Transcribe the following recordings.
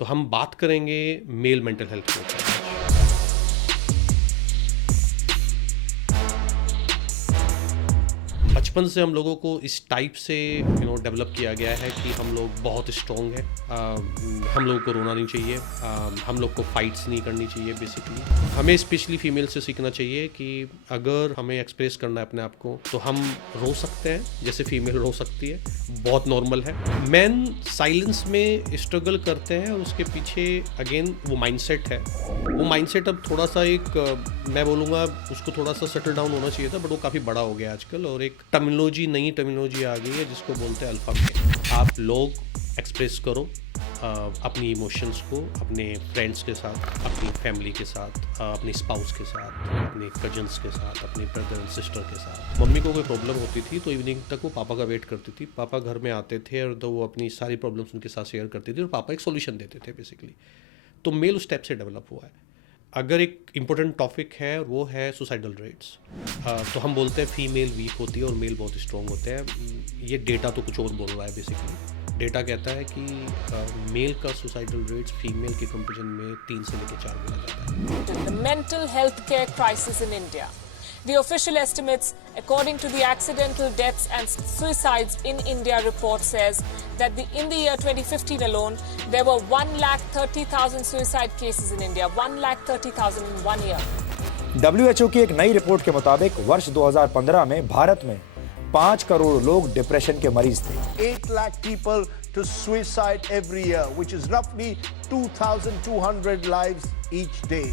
तो हम बात करेंगे मेल मेंटल हेल्थ के ऊपर। बचपन से हम लोगों को इस टाइप से डेवलप किया गया है कि हम लोग बहुत स्ट्रॉन्ग हैं। हम लोगों को रोना नहीं चाहिए। हम लोग को फाइट्स नहीं करनी चाहिए। बेसिकली हमें स्पेशली फीमेल से सीखना चाहिए कि अगर हमें एक्सप्रेस करना है अपने आप को तो हम रो सकते हैं जैसे फीमेल रो सकती है। बहुत नॉर्मल है। मैन साइलेंस में स्ट्रगल करते हैं और उसके पीछे अगेन वो माइंडसेट है। वो माइंडसेट अब थोड़ा सा मैं बोलूँगा उसको थोड़ा सा सेटल डाउन होना चाहिए था, बट वो काफ़ी बड़ा हो गया आजकल। और एक नई टर्मिनोलॉजी आ गई है जिसको बोलते हैं अल्फा मेल। आप लोग एक्सप्रेस करो अपनी इमोशंस को अपने फ्रेंड्स के साथ, अपनी फैमिली के साथ, अपने स्पाउस के साथ, अपने कजन्स के साथ, अपने ब्रदर एंड सिस्टर के साथ। मम्मी को कोई प्रॉब्लम होती थी तो इवनिंग तक वो पापा का वेट करती थी। पापा घर में आते थे और तो वो अपनी सारी प्रॉब्लम्स उनके साथ शेयर करती थी और पापा एक सोल्यूशन देते थे बेसिकली। तो मेल उस टाइप से डेवलप हुआ है। अगर एक इम्पोर्टेंट टॉपिक है वो है सुसाइडल रेट्स। तो हम बोलते हैं फीमेल वीक होती है और मेल बहुत स्ट्रॉन्ग होते हैं। ये डेटा तो कुछ और बोल रहा है बेसिकली। डेटा कहता है कि मेल का सुसाइडल रेट्स फीमेल के कंपेरिजन में 3 से लेकर 4 गुना ज़्यादा है। The mental health care crisis in India. The official estimates, according to the accidental deaths and suicides in India report, says that in the year 2015 alone, there were 130,000 suicide cases in India. 130,000 in 1 year. WHO की एक नई report के मुताबिक वर्ष 2015 में भारत में 5 करोड़ लोग depression के मरीज थे। 8 lakh people to suicide every year, which is roughly 2,200 lives each day.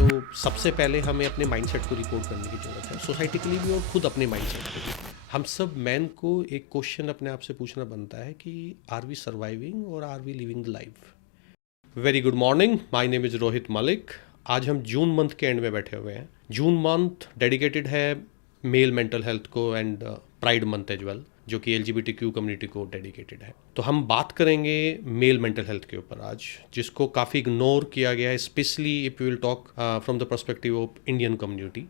तो सबसे पहले हमें अपने माइंडसेट को रिपोर्ट करने की ज़रूरत है, सोसाइटी के लिए भी और खुद अपने माइंडसेट के लिए। हम सब मैन को एक क्वेश्चन अपने आप से पूछना बनता है कि आर वी सर्वाइविंग और are we living the life. Very good morning, my name is Rohit Malik. आज हम जून मंथ के एंड में बैठे हुए हैं। जून मंथ डेडिकेटेड है मेल मेंटल हेल्थ को and pride month as well, जो कि LGBTQ कम्युनिटी को डेडिकेटेड है। तो हम बात करेंगे मेल मेंटल हेल्थ के ऊपर आज, जिसको काफ़ी इग्नोर किया गया है, specially if you will talk from the perspective of Indian community.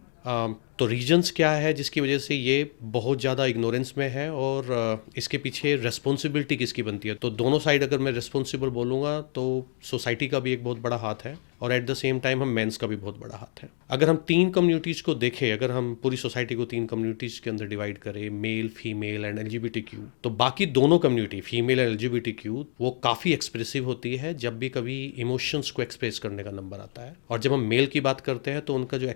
तो रीजंस क्या है जिसकी वजह से ये बहुत ज़्यादा इग्नोरेंस में है और इसके पीछे रेस्पॉन्सिबिलिटी किसकी बनती है। तो दोनों साइड अगर मैं रिस्पॉन्सिबल बोलूँगा तो सोसाइटी का भी एक बहुत बड़ा हाथ है और एट द सेम टाइम हम मेंस का भी बहुत बड़ा हाथ है। अगर हम 3 कम्युनिटीज़ को देखें, अगर हम पूरी सोसाइटी को 3 कम्युनिटीज़ के अंदर डिवाइड करें, मेल, फीमेल एंड LGBTQ, तो बाकी दोनों कम्युनिटी फीमेल एंड LGBTQ वो काफ़ी एक्सप्रेसिव होती है जब भी कभी इमोशंस को एक्सप्रेस करने का नंबर आता है। और जब हम मेल की बात करते हैं तो उनका जो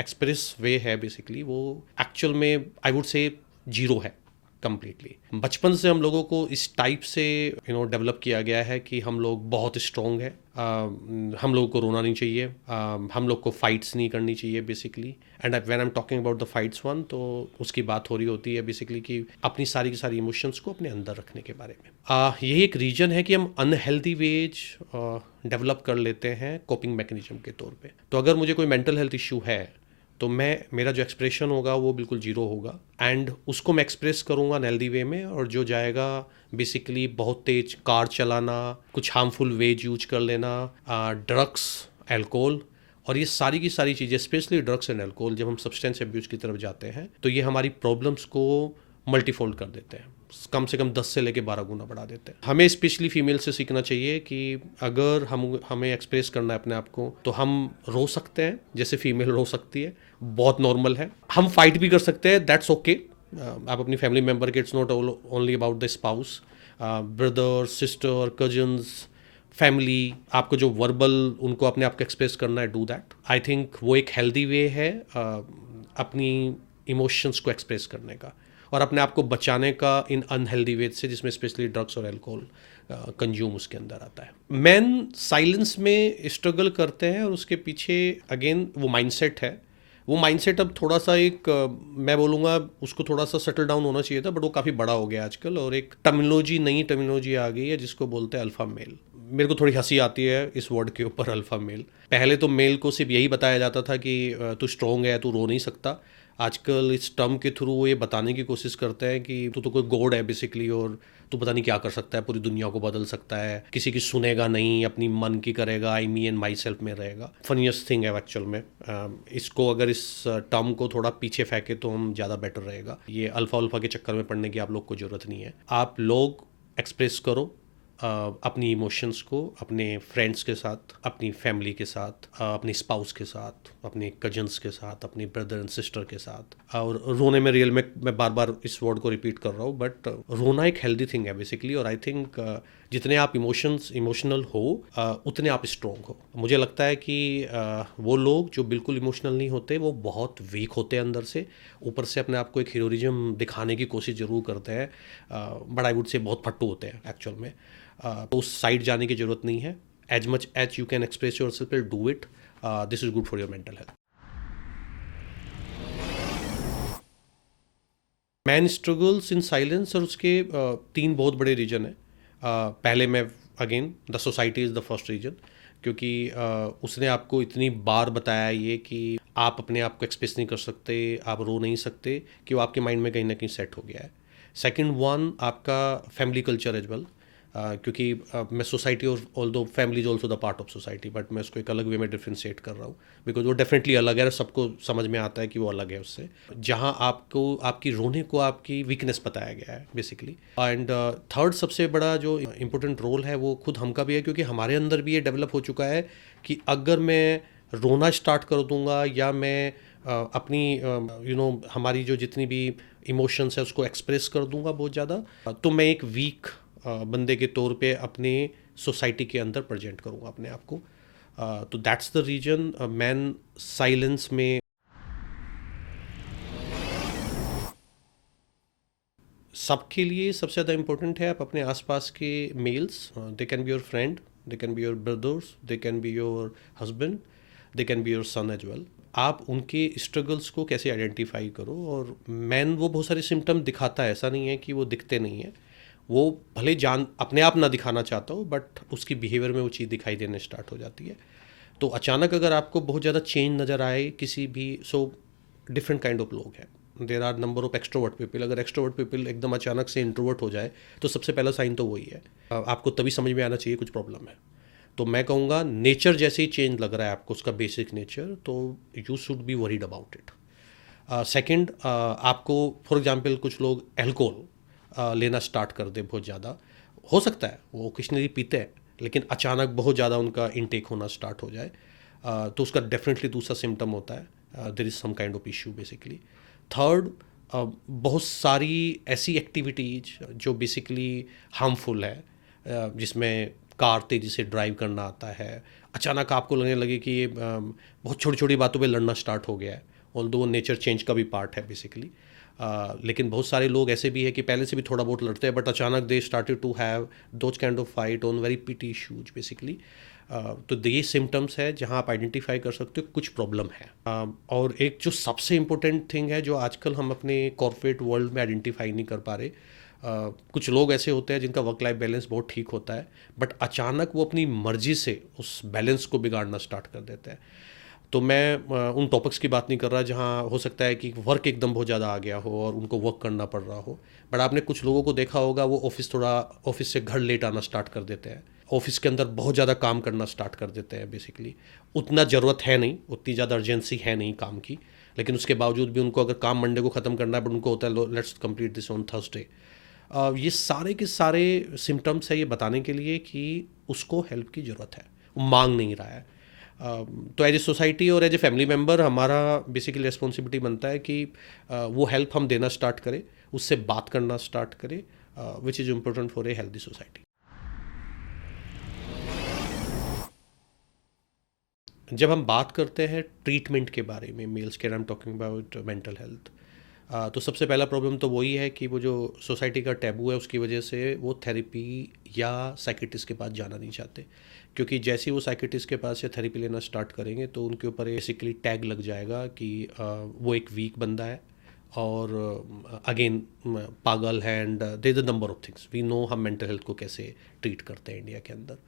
एक्सप्रेस वे है बेसिकली वो एक्चुअल में आई वुड से 0 है कम्प्लीटली। बचपन से हम लोगों को इस टाइप से डेवलप किया गया है कि हम लोग बहुत स्ट्रॉन्ग है। हम लोगों को रोना नहीं चाहिए। हम लोग को फाइट्स नहीं करनी चाहिए basically. And when I am talking about the fights one, तो उसकी बात हो रही होती है बेसिकली कि अपनी सारी की सारी इमोशंस को अपने अंदर रखने के बारे में। यही एक रीजन है कि हम अनहेल्दी वेज डेवलप कर लेते हैं कोपिंग मैकेनिज्म के तौर पे। तो अगर मुझे कोई मेंटल हेल्थ इशू है तो मेरा जो एक्सप्रेशन होगा वो बिल्कुल 0 होगा एंड उसको मैं एक्सप्रेस करूँगा अनहेल्दी वे में, और जो जाएगा बेसिकली बहुत तेज कार चलाना, कुछ हार्मफुल वेज यूज कर लेना, ड्रग्स, अल्कोहल, और ये सारी की सारी चीज़ें, स्पेशली ड्रग्स एंड अल्कोहल, जब हम सब्सटेंस अब्यूज़ की तरफ जाते हैं तो ये हमारी प्रॉब्लम्स को मल्टीफोल्ड कर देते हैं, कम से कम 10 से लेके 12 गुना बढ़ा देते हैं। हमें स्पेशली फीमेल से सीखना चाहिए कि अगर हमें एक्सप्रेस करना है अपने आप को तो हम रो सकते हैं जैसे फीमेल रो सकती है। बहुत नॉर्मल है। हम फाइट भी कर सकते हैं, दैट्स ओके। आप अपनी फैमिली मेम्बर के, it's not only about the spouse, brother, sister, cousins, family, आपको जो वर्बल उनको अपने आप को एक्सप्रेस करना है, डू दैट। आई थिंक वो एक हेल्दी वे है अपनी इमोशंस को एक्सप्रेस करने का और अपने आप को बचाने का इन अनहेल्दी वेज से, जिसमें स्पेशली ड्रग्स और अल्कोहल कंज्यूम उसके अंदर आता है। मैन साइलेंस में स्ट्रगल करते हैं और उसके पीछे अगेन वो माइंडसेट है। वो माइंडसेट अब थोड़ा सा मैं बोलूँगा उसको थोड़ा सा सेटल डाउन होना चाहिए था, बट वो काफ़ी बड़ा हो गया आजकल और एक नई टर्मिनोलॉजी आ गई है जिसको बोलते हैं अल्फ़ा मेल। मेरे को थोड़ी हंसी आती है इस वर्ड के ऊपर, अल्फ़ा मेल। पहले तो मेल को सिर्फ यही बताया जाता था कि तू स्ट्रॉन्ग है, तू रो नहीं सकता। आजकल इस टर्म के थ्रू वो ये बताने की कोशिश करते हैं कि तू तो कोई गॉड है बेसिकली और तू पता नहीं क्या कर सकता है, पूरी दुनिया को बदल सकता है, किसी की सुनेगा नहीं, अपनी मन की करेगा, आई मी एंड माई सेल्फ में रहेगा। फनीस्ट थिंग है एक्चुअल में। इसको अगर इस टर्म को थोड़ा पीछे फेंके तो हम ज़्यादा बेटर रहेगा। ये अल्फ़ा के चक्कर में पड़ने की आप लोग को ज़रूरत नहीं है। आप लोग एक्सप्रेस करो अपनी इमोशंस को अपने फ्रेंड्स के साथ, अपनी फैमिली के साथ, अपनी स्पाउस के साथ, अपने कजन्स के साथ, अपनी ब्रदर एंड सिस्टर के साथ, और रोने में रियल में मैं बार बार इस वर्ड को रिपीट कर रहा हूँ, बट रोना एक हेल्दी थिंग है बेसिकली। और आई थिंक जितने आप इमोशनल हो उतने आप स्ट्रोंग हो। मुझे लगता है कि वो लोग जो बिल्कुल इमोशनल नहीं होते वो बहुत वीक होते हैं अंदर से, ऊपर से अपने आप को एक हीरोइज्म दिखाने की कोशिश ज़रूर करते हैं, बट आई वुड से बहुत फट्टू होते हैं एक्चुअल में। तो उस साइड जाने की ज़रूरत नहीं है। As much as you can express yourself, do it. This is good for your mental health. Man struggles in silence, और उसके तीन बहुत बड़े रीजन हैं। पहले मैं again the society is the first reason, क्योंकि उसने आपको इतनी बार बताया ये कि आप अपने आप को एक्सप्रेस नहीं कर सकते, आप रो नहीं सकते, कि वो आपके माइंड में कहीं ना कहीं सेट हो गया है। सेकंड वन आपका फैमिली कल्चर एज वेल, क्योंकि मैं सोसाइटी और although family is also the part of society, but मैं उसको एक अलग वे में डिफ्रेंशिएट कर रहा हूँ, बिकॉज वो डेफिनेटली अलग है और सबको समझ में आता है कि वो अलग है उससे। जहाँ आपको आपकी रोने को आपकी वीकनेस बताया गया है बेसिकली। एंड थर्ड सबसे बड़ा जो इम्पोर्टेंट रोल है वो खुद हम का भी है, क्योंकि हमारे अंदर भी ये डेवलप हो चुका है कि अगर मैं रोना स्टार्ट कर दूंगा या मैं अपनी हमारी जो जितनी भी इमोशंस है उसको एक्सप्रेस कर दूंगा बहुत ज़्यादा, तो मैं एक वीक बंदे के तौर पे अपने सोसाइटी के अंदर प्रेजेंट करूँगा अपने आप को। तो that's the reason man silence में सबके लिए सबसे ज़्यादा इम्पोर्टेंट है आप अपने आसपास के males, they can be your friend, they can be your brothers, they can be your husband, they can be your son as well. आप उनके स्ट्रगल्स को कैसे आइडेंटिफाई करो। और मैन वो बहुत सारे सिम्टम दिखाता है, ऐसा नहीं है कि वो दिखते नहीं है, वो भले जान अपने आप ना दिखाना चाहता हो, बट उसकी बिहेवियर में वो चीज़ दिखाई देने स्टार्ट हो जाती है। तो अचानक अगर आपको बहुत ज़्यादा चेंज नज़र आए किसी भी, सो डिफरेंट काइंड ऑफ लोग हैं, there are number of extrovert people. अगर एक्सट्रोवर्ट पीपल एकदम अचानक से इंट्रोवर्ट हो जाए तो सबसे पहला साइन तो वही है, आपको तभी समझ में आना चाहिए कुछ प्रॉब्लम है। तो मैं कहूँगा नेचर जैसे ही चेंज लग रहा है आपको, उसका बेसिक नेचर, तो you should be worried about it. Second, आपको फॉर एग्जाम्पल कुछ लोग एल्कोहल लेना स्टार्ट कर दे बहुत ज़्यादा, हो सकता है वो ओकेशनली पीते हैं, लेकिन अचानक बहुत ज़्यादा उनका इनटेक होना स्टार्ट हो जाए, तो उसका डेफिनेटली दूसरा सिम्टम होता है, there is some kind of issue basically. Third, बहुत सारी ऐसी एक्टिविटीज जो बेसिकली हार्मफुल है, जिसमें कार तेज़ी से ड्राइव करना आता है, अचानक आपको लगने लगे कि ये बहुत छोटी छोटी बातों पे लड़ना स्टार्ट हो गया है, ऑल्दो वो नेचर चेंज का भी पार्ट है बेसिकली। लेकिन बहुत सारे लोग ऐसे भी है कि पहले से भी थोड़ा बहुत लड़ते हैं, बट अचानक they started to have those kind of fight on very petty issues basically. तो ये सिम्टम्स है जहाँ आप आइडेंटिफाई कर सकते हो कुछ प्रॉब्लम है। और एक जो सबसे इम्पोर्टेंट थिंग है जो आजकल हम अपने कॉर्पोरेट वर्ल्ड में आइडेंटिफाई नहीं कर पा रहे, कुछ लोग ऐसे होते हैं जिनका वर्क लाइफ बैलेंस बहुत ठीक होता है, बट अचानक वो अपनी मर्जी से उस बैलेंस को बिगाड़ना स्टार्ट कर देते हैं। तो मैं उन टॉपिक्स की बात नहीं कर रहा जहाँ हो सकता है कि वर्क एकदम बहुत ज़्यादा आ गया हो और उनको वर्क करना पड़ रहा हो, बट आपने कुछ लोगों को देखा होगा वो ऑफिस से घर लेट आना स्टार्ट कर देते हैं, ऑफिस के अंदर बहुत ज़्यादा काम करना स्टार्ट कर देते हैं बेसिकली। उतना ज़रूरत है नहीं, उतनी ज़्यादा अर्जेंसी है नहीं काम की, लेकिन उसके बावजूद भी उनको अगर काम मंडे को ख़त्म करना है, बट उनको होता है let's complete this on Thursday. ये सारे के सारे सिम्टम्स है ये बताने के लिए कि उसको हेल्प की ज़रूरत है, वो मांग नहीं रहा है। तो एज ए सोसाइटी और एज ए फैमिली मेम्बर हमारा बेसिकली रिस्पॉन्सिबिलिटी बनता है कि वो हेल्प हम देना स्टार्ट करें, उससे बात करना स्टार्ट करें, which is important for a healthy society. जब हम बात करते हैं ट्रीटमेंट के बारे में मेल्स के, I am talking about mental health, तो सबसे पहला प्रॉब्लम तो वही है कि वो जो सोसाइटी का टैबू है उसकी वजह से वो थेरेपी या साइकियाट्रिस्ट के पास जाना नहीं चाहते, क्योंकि जैसे ही वो साइकियाट्रिस्ट के पास से थेरेपी लेना स्टार्ट करेंगे तो उनके ऊपर बेसिकली टैग लग जाएगा कि वो एक वीक बंदा है और अगेन पागल है, and there is a number of things. We know हम मेंटल हेल्थ को कैसे ट्रीट करते हैं इंडिया के अंदर,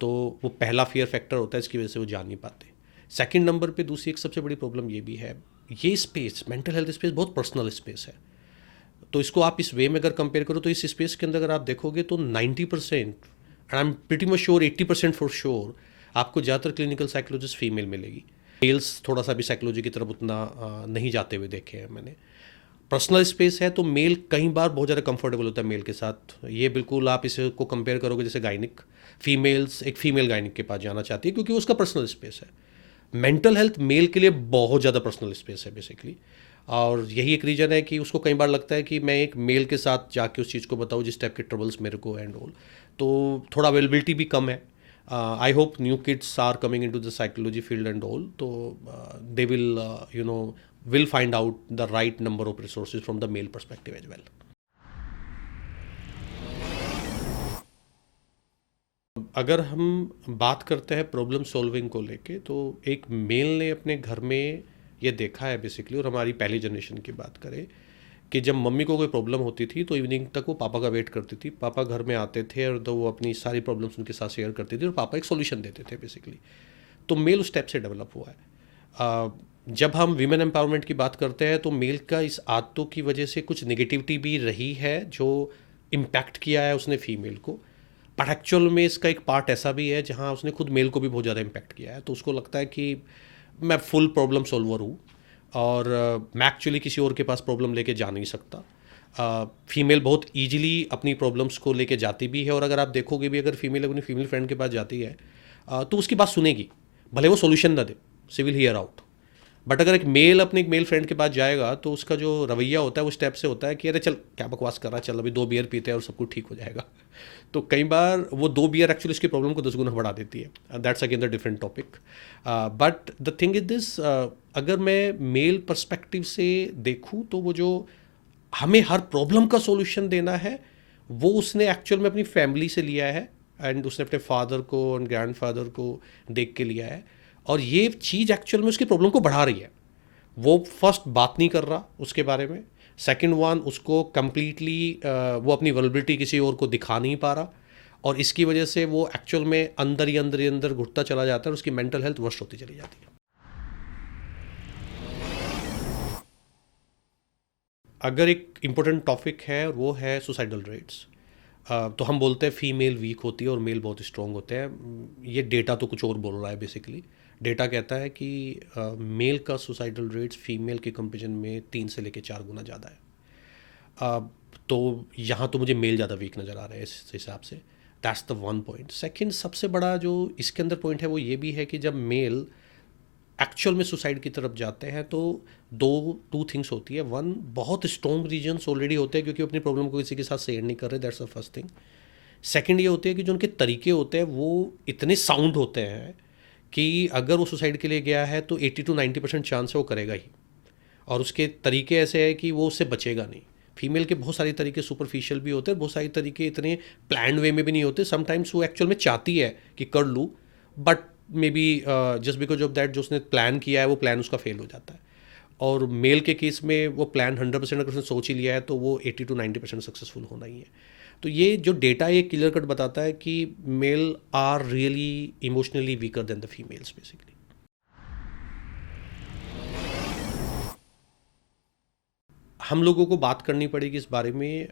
तो वो पहला फियर फैक्टर होता है, इसकी वजह से वो जा नहीं पाते। सेकंड नंबर पे दूसरी एक सबसे बड़ी प्रॉब्लम ये भी है, ये स्पेस मेंटल हेल्थ स्पेस बहुत पर्सनल स्पेस है, तो इसको आप इस वे में अगर कंपेयर करो तो इस स्पेस के अंदर अगर आप देखोगे तो 90%, I am pretty much sure 80% for sure आपको ज़्यादातर क्लिनिकल साइकोलॉजिस्ट फीमेल मिलेगी। मेल्स थोड़ा सा भी साइकोलॉजी की तरफ उतना नहीं जाते हुए देखे हैं मैंने। पर्सनल स्पेस है तो मेल कई बार बहुत ज़्यादा कंफर्टेबल होता है मेल के साथ। ये बिल्कुल आप इसे को कंपेयर करोगे जैसे गायनिक, फीमेल्स एक फीमेल गायनिक के पास जाना चाहती है क्योंकि उसका पर्सनल स्पेस है। मेंटल हेल्थ मेल के लिए बहुत ज़्यादा पर्सनल स्पेस है बेसिकली, और यही एक रीज़न है कि उसको कई बार लगता है कि मैं एक मेल के साथ जाके उस चीज़ को बताऊँ जिस टाइप के ट्रबल्स मेरे को एंड ऑल, तो थोड़ा अवेलेबिलिटी भी कम है। I hope new kids are coming into the psychology field and all, तो they will will find out the right number of resources from the male perspective as well. अगर हम बात करते हैं प्रॉब्लम सॉल्विंग को लेके, तो एक मेल ने अपने घर में ये देखा है बेसिकली, और हमारी पहली जनरेशन की बात करें कि जब मम्मी को कोई प्रॉब्लम होती थी तो इवनिंग तक वो पापा का वेट करती थी। पापा घर में आते थे और तो वो अपनी सारी प्रॉब्लम्स उनके साथ शेयर करती थी और पापा एक सॉल्यूशन देते थे बेसिकली। तो मेल उस स्टेप से डेवलप हुआ है। जब हम वीमेन एम्पावरमेंट की बात करते हैं तो मेल का इस आदतों की वजह से कुछ नेगेटिविटी भी रही है जो इम्पैक्ट किया है उसने फीमेल को, बट एक्चुअल में इसका एक पार्ट ऐसा भी है जहां उसने खुद मेल को भी बहुत ज़्यादा इम्पैक्ट किया है। तो उसको लगता है कि मैं फुल प्रॉब्लम सॉल्वर हूँ और मैं एक्चुअली किसी और के पास प्रॉब्लम लेके जा नहीं सकता। फीमेल बहुत ईजिली अपनी प्रॉब्लम्स को लेके जाती भी है, और अगर आप देखोगे भी अगर फीमेल अपनी फीमेल फ्रेंड के पास जाती है तो उसकी बात सुनेगी, भले वो सोल्यूशन ना दे, सी विल हियर आउट। बट अगर एक मेल फ्रेंड के पास जाएगा तो उसका जो रवैया होता है वो स्टेप से होता है कि अरे चल क्या बकवास कर रहा है, चल अभी 2 बियर पीते हैं और सब कुछ ठीक हो जाएगा। तो कई बार वो 2 बियर एक्चुअली इसकी प्रॉब्लम को 10 गुना बढ़ा देती है। That's again the different topic. But the thing is this, अगर मैं मेल पर्सपेक्टिव से देखूँ तो वो जो हमें हर प्रॉब्लम का सोल्यूशन देना है वो उसने एक्चुअल में अपनी फैमिली से लिया है, एंड उसने अपने फादर को और ग्रैंडफादर को देख के लिया है, और ये चीज़ एक्चुअल में उसकी प्रॉब्लम को बढ़ा रही है। वो फर्स्ट बात नहीं कर रहा उसके बारे में, सेकंड वन उसको कम्प्लीटली वो अपनी वल्नरेबिलिटी किसी और को दिखा नहीं पा रहा, और इसकी वजह से वो एक्चुअल में अंदर घुटता चला जाता है और उसकी मेंटल हेल्थ वर्स्ट होती चली जाती है। अगर एक इम्पोर्टेंट टॉपिक है वो है सुसाइडल रेट्स, तो हम बोलते हैं फीमेल वीक होती है और मेल बहुत स्ट्रॉन्ग होते हैं। ये डेटा तो कुछ और बोल रहा है बेसिकली। डेटा कहता है कि मेल का सुसाइडल रेट्स फीमेल के कंपेरिजन में 3 से लेकर 4 गुना ज़्यादा है। तो यहाँ तो मुझे मेल ज़्यादा वीक नज़र आ रहा है इस हिसाब से। That's the one point. Second सबसे बड़ा जो इसके अंदर पॉइंट है वो ये भी है कि जब मेल एक्चुअल में सुसाइड की तरफ जाते हैं तो टू थिंग्स होती है। वन, बहुत स्ट्रॉन्ग रीजन्स ऑलरेडी होते हैं क्योंकि वो अपनी प्रॉब्लम को किसी के साथ शेयर नहीं कर रहे, that's the first thing. Second ये होती है कि जो उनके तरीके होते हैं वो इतने साउंड होते हैं कि अगर वो सुसाइड के लिए गया है तो 80 to 90% चांस है वो करेगा ही, और उसके तरीके ऐसे है कि वो उससे बचेगा नहीं। फीमेल के बहुत सारे तरीके सुपरफिशियल भी होते हैं, बहुत सारे तरीके इतने प्लान्ड वे में भी नहीं होते। समटाइम्स वो एक्चुअल में चाहती है कि कर लूँ, but may be just because of that जो उसने प्लान किया है वो प्लान उसका फेल हो जाता है। और मेल के केस में वो प्लान 100% अगर उसने सोच ही लिया है तो वो 80 to 90% सक्सेसफुल होना ही है। तो ये जो डेटा ये क्लियर कट बताता है कि male are really emotionally weaker than the females basically. हम लोगों को बात करनी पड़ेगी इस बारे में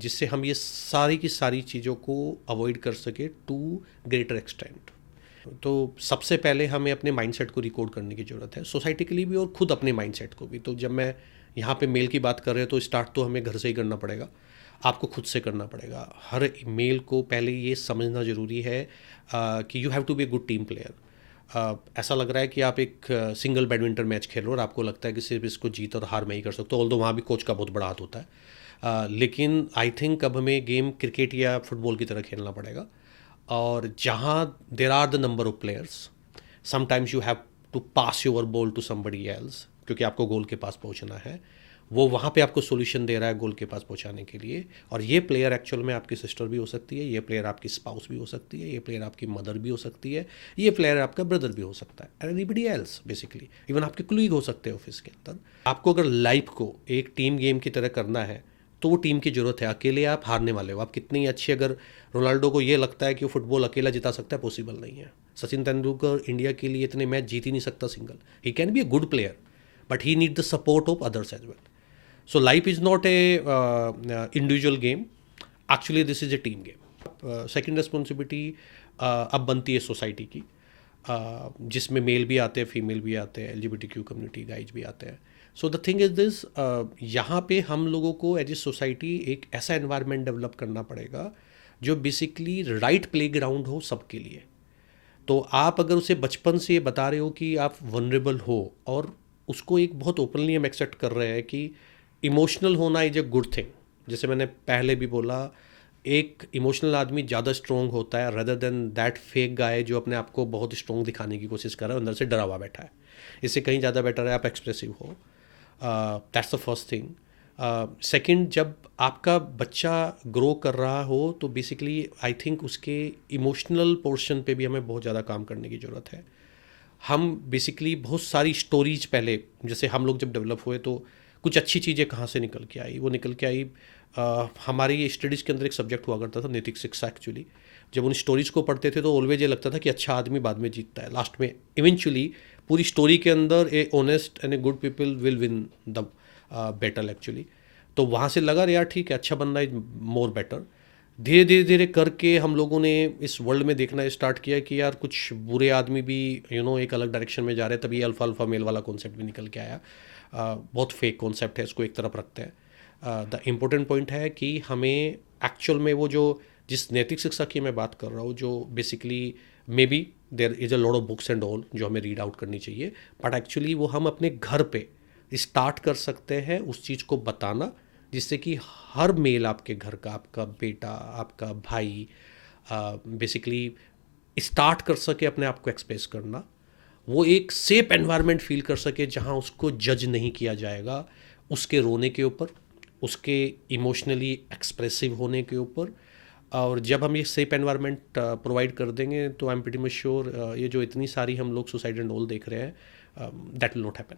जिससे हम ये सारी की सारी चीज़ों को अवॉइड कर सके टू ग्रेटर एक्सटेंट। तो सबसे पहले हमें अपने माइंडसेट को रिकॉर्ड करने की ज़रूरत है, सोसाइटी के लिए भी और खुद अपने माइंडसेट को भी। तो जब मैं यहाँ पे मेल की बात कर रहे हैं तो स्टार्ट तो हमें घर से ही करना पड़ेगा, आपको खुद से करना पड़ेगा। हर मेल को पहले ये समझना ज़रूरी है कि you have to be a good team player. ऐसा लग रहा है कि आप एक सिंगल बैडमिंटन मैच खेल रहे हो और आपको लगता है कि सिर्फ इसको जीत और हार मैं ही कर सकता हूँ, ऑल्दो वहाँ भी कोच का बहुत बड़ा हाथ होता है। लेकिन आई थिंक अब हमें गेम क्रिकेट या फुटबॉल की तरह खेलना पड़ेगा, और जहाँ there are the number of players, sometimes you have to pass your ball to somebody else, क्योंकि आपको गोल के पास पहुँचना है। वो वहाँ पे आपको सॉल्यूशन दे रहा है गोल के पास पहुँचाने के लिए, और ये प्लेयर एक्चुअल में आपकी सिस्टर भी हो सकती है, ये प्लेयर आपकी स्पाउस भी हो सकती है, ये प्लेयर आपकी मदर भी हो सकती है, ये प्लेयर आपका ब्रदर भी हो सकता है, एनीबडी एल्स बेसिकली, इवन आपके कुलीग हो सकते हैं ऑफिस के अंदर। आपको अगर लाइफ को एक टीम गेम की तरह करना है तो वो टीम की ज़रूरत है। अकेले आप हारने वाले हो, आप कितनी अच्छी, अगर रोनाल्डो को ये लगता है कि वो फुटबॉल अकेला जिता सकता है, पॉसिबल नहीं है। सचिन तेंदुलकर इंडिया के लिए इतने मैच जीत ही नहीं सकता single. He can be a good player but he need the support of others as well. So life is not a individual game. Actually this is a team game. Second responsibility अब बनती है society की, जिसमें mail भी आते हैं, female भी आते हैं, LGBTQ कम्युनिटी गाइज भी आते हैं। So the thing is this, यहाँ पे हम लोगों को एज ए सोसाइटी एक ऐसा एनवायरनमेंट डेवलप करना पड़ेगा जो बेसिकली राइट प्लेग्राउंड हो सबके लिए। तो आप अगर उसे बचपन से ये बता रहे हो कि आप वनरेबल हो, और उसको एक बहुत ओपनली हम एक्सेप्ट कर रहे हैं कि इमोशनल होना इज ए गुड थिंग। जैसे मैंने पहले भी बोला, एक इमोशनल आदमी ज़्यादा स्ट्रॉन्ग होता है rather than that fake guy जो अपने आप को बहुत स्ट्रॉन्ग दिखाने की कोशिश कर रहा है, अंदर से डरा हुआ बैठा है। इससे कहीं ज़्यादा बेटर है आप एक्सप्रेसिव हो। That's the first thing. Second, जब आपका बच्चा ग्रो कर रहा हो तो बेसिकली आई थिंक उसके इमोशनल पोर्शन पे भी हमें बहुत ज़्यादा काम करने की ज़रूरत है। हम बेसिकली बहुत सारी स्टोरीज पहले, जैसे हम लोग जब डेवलप हुए तो कुछ अच्छी चीज़ें कहाँ से निकल के आई, वो निकल के आई हमारी स्टडीज़ के अंदर एक सब्जेक्ट हुआ करता था नैतिक शिक्षा एक्चुअली। जब उन स्टोरीज़ को पढ़ते थे तो ऑलवेज ये लगता था कि अच्छा आदमी बाद में जीतता है, लास्ट में इवेंचुअली पूरी स्टोरी के अंदर a honest and a good people will win the battle actually. तो वहाँ से लगा यार ठीक है, अच्छा बनना इज मोर बेटर। धीरे धीरे धीरे करके हम लोगों ने इस वर्ल्ड में देखना स्टार्ट किया कि यार कुछ बुरे आदमी भी एक अलग डायरेक्शन में जा रहे हैं, तभी अल्फा अल्फा मेल वाला कॉन्सेप्ट भी निकल के आया। बहुत फेक कॉन्सेप्ट है, इसको एक तरफ रखते हैं। द इम्पोर्टेंट पॉइंट है कि हमें एक्चुअल में वो जो जिस नैतिक शिक्षा की मैं बात कर रहा हूँ, जो basically maybe there is a lot of books and all जो हमें रीड आउट करनी चाहिए, बट एक्चुअली वो हम अपने घर पे स्टार्ट कर सकते हैं उस चीज़ को बताना, जिससे कि हर मेल आपके घर का, आपका बेटा, आपका भाई बेसिकली स्टार्ट कर सके अपने आप को एक्सप्रेस करना। वो एक सेफ एनवायरनमेंट फील कर सके जहाँ उसको जज नहीं किया जाएगा उसके रोने के ऊपर, उसके इमोशनली एक्सप्रेसिव होने के ऊपर। और जब हम ये सेफ एनवायरनमेंट प्रोवाइड कर देंगे तो I am pretty much sure ये जो इतनी सारी हम लोग सुसाइड एंड ऑल देख रहे हैं, दैट विल नॉट हैपन।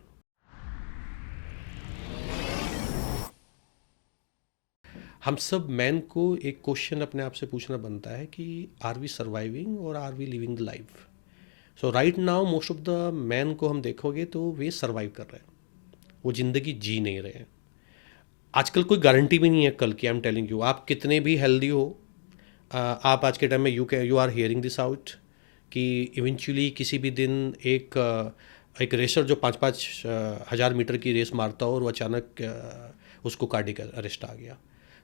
हम सब मैन को एक क्वेश्चन अपने आप से पूछना बनता है कि आर वी सर्वाइविंग और are we living the life. So right now most of the man को हम देखोगे तो वे सर्वाइव कर रहे हैं, वो ज़िंदगी जी नहीं रहे हैं। आजकल कोई गारंटी भी नहीं है कल की। आई एम टेलिंग यू, आप कितने भी हेल्दी हो, आप आज के टाइम में you are hearing this out कि इवेंचुअली किसी भी दिन एक रेसर जो 5-5 हज़ार मीटर की रेस मारता हो और वो अचानक उसको कार्डियक अरेस्ट आ गया।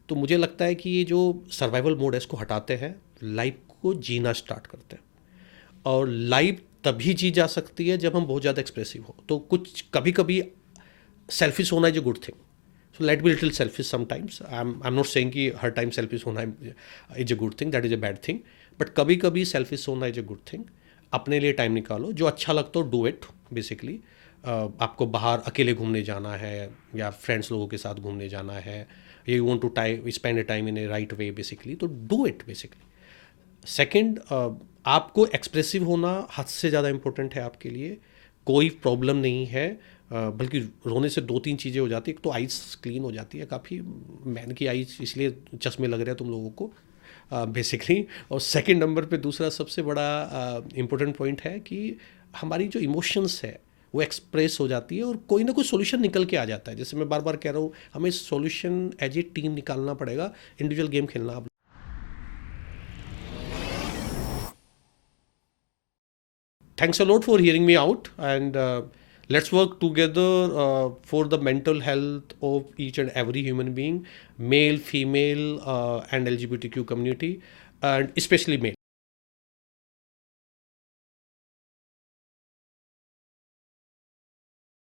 तो मुझे लगता है कि ये जो सर्वाइवल मोड है इसको हटाते हैं, लाइफ को जीना स्टार्ट करते हैं। और लाइफ तभी जी जा सकती है जब हम बहुत ज़्यादा एक्सप्रेसिव हो। तो कुछ कभी कभी सेल्फिश होना is a good thing, so let be little selfish sometimes. I am not saying कि हर टाइम सेल्फिश होना is a good thing, that is a bad thing, but कभी कभी सेल्फिश होना इज अ गुड थिंग। अपने लिए time निकालो, जो अच्छा लगता हो डू इट। बेसिकली आपको बाहर अकेले घूमने जाना है या फ्रेंड्स लोगों के साथ घूमने जाना है, you want to spend a time in a right way basically, तो डू इट बेसिकली। सेकंड, आपको एक्सप्रेसिव होना हद से ज़्यादा इम्पोर्टेंट है आपके लिए। कोई प्रॉब्लम नहीं है, बल्कि रोने से 2-3 चीज़ें हो जाती है। एक तो आइज़ क्लीन हो जाती है काफ़ी, मैन की आइज़ इसलिए चश्मे लग रहे हैं तुम लोगों को बेसिकली। और सेकंड नंबर पे दूसरा सबसे बड़ा इम्पोर्टेंट पॉइंट है कि हमारी जो इमोशंस है वो एक्सप्रेस हो जाती है और कोई ना कोई सोल्यूशन निकल के आ जाता है। जैसे मैं बार बार कह रहा हूँ, हमें सोल्यूशन एज ए टीम निकालना पड़ेगा, इंडिविजुअल गेम खेलना आप। Thanks a lot for hearing me out, and let's work together for the mental health of each and every human being, male, female, and LGBTQ community, and especially male.